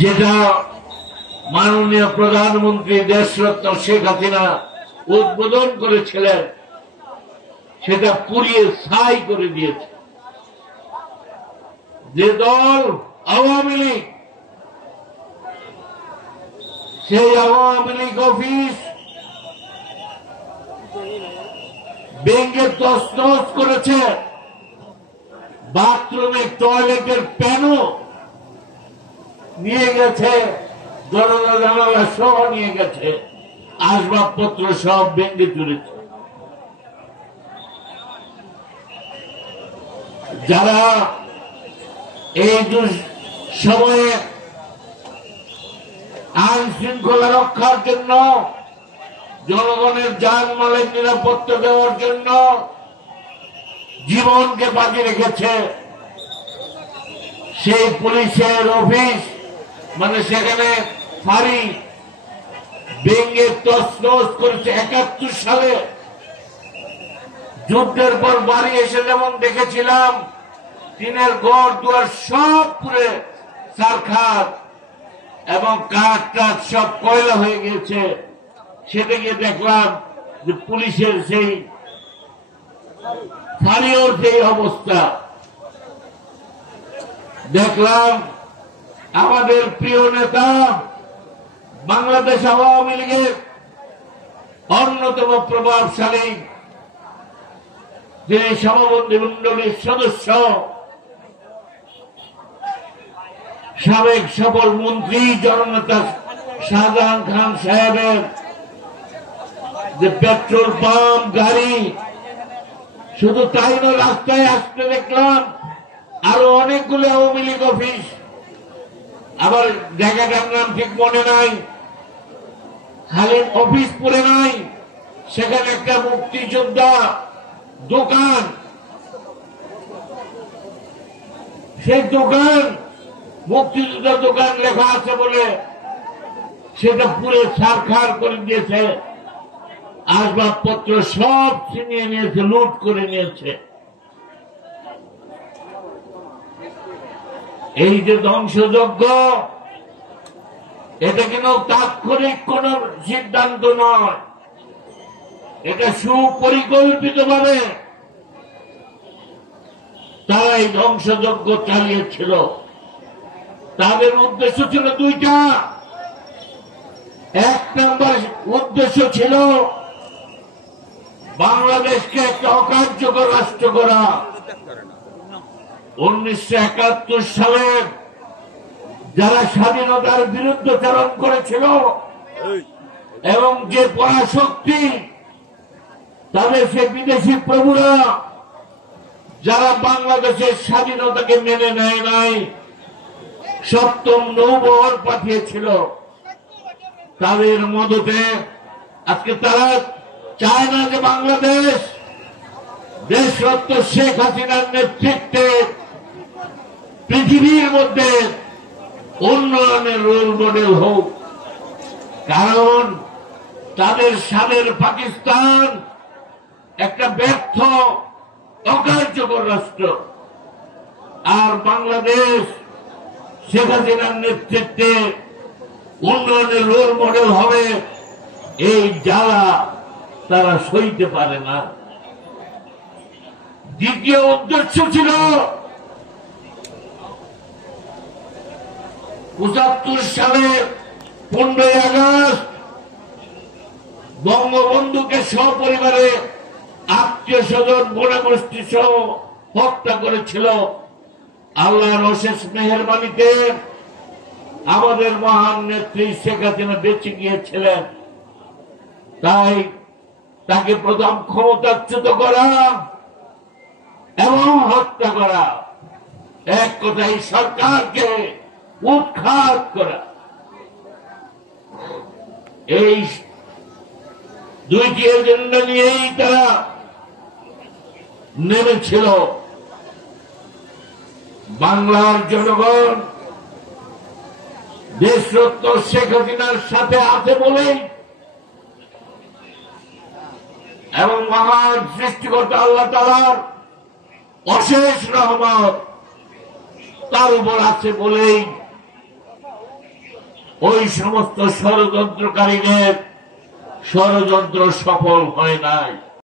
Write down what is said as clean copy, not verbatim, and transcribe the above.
যেটা মাননীয় প্রধানমন্ত্রী দেশরত্ন শেখ হাসিনা উদ্বোধন করেছিলেন সেটা পুড়িয়ে ছাই করে দিয়েছে। যে দল আওয়ামী লীগ, সেই আওয়ামী লীগ অফিস ভেঙে তছনছ করেছে, বাথরুমে টয়লেটের প্যানও নিয়ে গেছে, দরজা জানালা সহ নিয়ে গেছে, আসবাবপত্র সব ভেঙে চুরেছে। যারা এই সময়ে আইন শৃঙ্খলা রক্ষার জন্য, জনগণের জানমালের নিরাপত্তা দেওয়ার জন্য জীবনকে বাজি রেখেছে, সেই পুলিশের অফিস মানে সেখানে ফাঁড়ি ভেঙে তছনছ করেছে। 71 সালে যুদ্ধের পর বাড়ি এসে যেমন দেখেছিলাম টিনের ঘর দুয়ার সব পুড়ে ছারখার এবং কাঠ টাঠ সব কয়লা হয়ে গেছে, সেটা গিয়ে দেখলাম যে পুলিশের সেই ফাঁড়িওর সেই অবস্থা। দেখলাম আমাদের প্রিয় নেতা বাংলাদেশ আওয়ামী লীগের অন্যতম প্রভাবশালী যে সভাপতি মন্ডলীর সদস্য, সাবেক সফল মন্ত্রী জননেতা শাহজাহান খান সাহেবের যে পেট্রোল পাম্প গাড়ি, শুধু তাই না, রাস্তায় আসতে দেখলাম আরো অনেকগুলো আওয়ামী লীগ অফিস, আবার জায়গাটার নাম ঠিক মনে নাই, খালি অফিস পড়ে নাই, সেখানে একটা মুক্তিযোদ্ধা দোকান, সেই দোকান মুক্তিযোদ্ধা দোকান লেখা আছে বলে সেটা পুরো ছারখার করে দিয়েছে, আসবাবপত্র সব ছিনিয়ে নিয়েছে, লুট করে নিয়েছে। এই যে ধ্বংসযজ্ঞ, এটা কিন্তু তাৎক্ষণিক কোন সিদ্ধান্ত নয়, এটা সুপরিকল্পিত ভাবে তারা এই ধ্বংসযজ্ঞ চালিয়েছিল। তাদের উদ্দেশ্য ছিল দুইটা। এক নম্বর উদ্দেশ্য ছিল বাংলাদেশকে একটা অকার্যকর রাষ্ট্র করা। 1971 সালে যারা স্বাধীনতার বিরুদ্ধাচরণ করেছিল এবং যে পরাশক্তি তাদের সে বিদেশি প্রভুরা যারা বাংলাদেশের স্বাধীনতাকে মেনে নেয় নাই, সপ্তম নৌবহর পাঠিয়েছিল, তাদের মদতে আজকে তারা চায় না যে বাংলাদেশ দেশরত্ন শেখ হাসিনার নেতৃত্বে পৃথিবীর মধ্যে উন্নয়নের রোল মডেল হোক। কারণ তাদের সাদের পাকিস্তান একটা ব্যর্থ অকার্যকর রাষ্ট্র, আর বাংলাদেশ শেখ হাসিনার নেতৃত্বে উন্নয়নের রোল মডেল হবে, এই জ্বালা তারা সইতে পারে না। দ্বিতীয় উদ্দেশ্য ছিল 75 সালে 15 আগস্ট বঙ্গবন্ধুকে সপরিবারে আত্মীয় স্বজন গোষ্ঠী সহ হত্যা করেছিল। আল্লাহর অশেষ মেহেরবানিতে আমাদের মহান নেত্রী শেখ হাসিনা বেঁচে গিয়েছিলেন, তাই তাকে প্রথম ক্ষমতাচ্যুত করা এবং হত্যা করা, এক কথায় সরকারকে উৎখাত করা, এই দুইটি এজেন্ডা নিয়েই তারা নেমেছিল। বাংলার জনগণ দেশরত্ন শেখ হাসিনার সাথে আছে বলেই এবং মহান সৃষ্টিকর্তা আল্লাহ তাআলার অশেষ রহমত তার উপর আছে বলেই ওই সমস্ত ষড়যন্ত্রকারীদের ষড়যন্ত্র সফল হয় নাই।